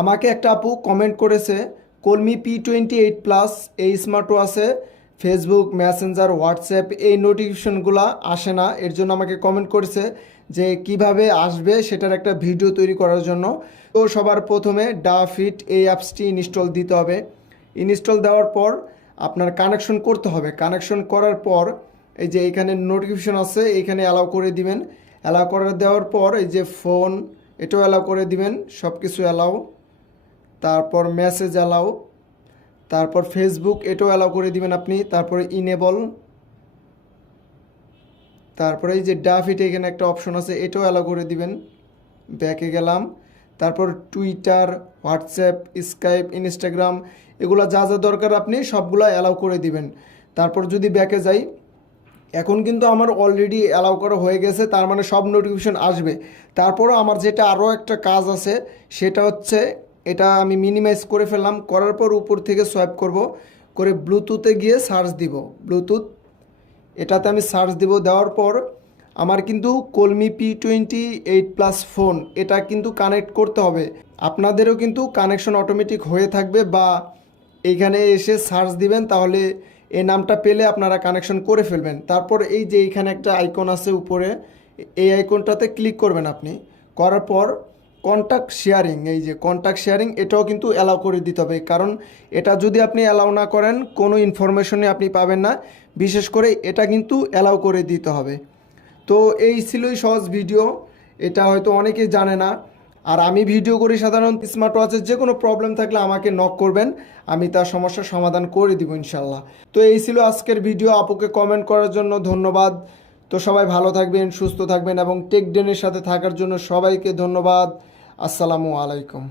আমাকে একটা আপু কমেন্ট করেছে কলমি P28 প্লাস এই স্মার্ট ওয়াচে ফেসবুক মেসেঞ্জার হোয়াটসঅ্যাপ এই নোটিফিকেশনগুলো আসে না। এর জন্য আমাকে কমেন্ট করেছে যে কিভাবে আসবে সেটার একটা ভিডিও তৈরি করার জন্য। তো সবার প্রথমে ডাফিট এই অ্যাপসটি ইনস্টল দিতে হবে। ইনস্টল দেওয়ার পর আপনার কানেকশন করতে হবে। কানেকশন করার পর এই যে এখানে নোটিফিকেশন আছে, এখানে অ্যালাউ করে দিবেন। অ্যালাউ করে দেওয়ার পর এই যে ফোন এটাও অ্যালাউ করে দিবেন, সব কিছু অ্যালাউ। তারপর মেসেজ অ্যালাউ, তারপর ফেসবুক এটাও অ্যালাউ করে দিবেন আপনি। তারপরে ইনেবল, তারপরে এই যে ডাফিট এখানে একটা অপশন আছে এটাও অ্যালাউ করে দিবেন। ব্যাকে গেলাম। তারপর টুইটার, হোয়াটসঅ্যাপ, স্কাইপ, ইনস্টাগ্রাম এগুলো যা যা দরকার আপনি সবগুলো অ্যালাউ করে দিবেন। তারপর যদি ব্যাকে যাই, এখন কিন্তু আমার অলরেডি অ্যালাউ করা হয়ে গেছে, তার মানে সব নোটিফিকেশন আসবে। তারপরও আমার যেটা আরও একটা কাজ আছে সেটা হচ্ছে এটা আমি মিনিমাইজ করে ফেললাম। করার পর উপর থেকে সোয়াইপ করব, করে ব্লুটুথে গিয়ে সার্চ দিব। ব্লুটুথ এটাতে আমি সার্চ দিব। দেওয়ার পর আমার কিন্তু কলমি P28 প্লাস ফোন এটা কিন্তু কানেক্ট করতে হবে। আপনাদেরও কিন্তু কানেকশন অটোমেটিক হয়ে থাকবে, বা এইখানে এসে সার্চ দিবেন, তাহলে এই নামটা পেলে আপনারা কানেকশন করে ফেলবেন। তারপর এই যে এইখানে একটা আইকন আছে উপরে, এই আইকনটাতে ক্লিক করবেন আপনি। করার পর কন্ট্যাক্ট শেয়ারিং, এই যে কন্ট্যাক্ট শেয়ারিং এটাও কিন্তু অ্যালাউ করে দিতে হবে, কারণ এটা যদি আপনি অ্যালাউ না করেন কোনো ইনফরমেশনে আপনি পাবেন না। বিশেষ করে এটা কিন্তু অ্যালাউ করে দিতে হবে। তো এই ছিলই সহজ ভিডিও, এটা হয়তো অনেকেই জানে না। আর আমি ভিডিও করি সাধারণত স্মার্ট ওয়াচের যে কোনো প্রবলেম থাকলে আমাকে নক করবেন, আমি তার সমস্যার সমাধান করে দিব ইনশাল্লাহ। তো এই ছিল আজকের ভিডিও। আপুকে কমেন্ট করার জন্য ধন্যবাদ। তো সবাই ভালো থাকবেন, সুস্থ থাকবেন এবং টেকডেনের সাথে থাকার জন্য সবাইকে ধন্যবাদ। আসসালামু আলাইকুম।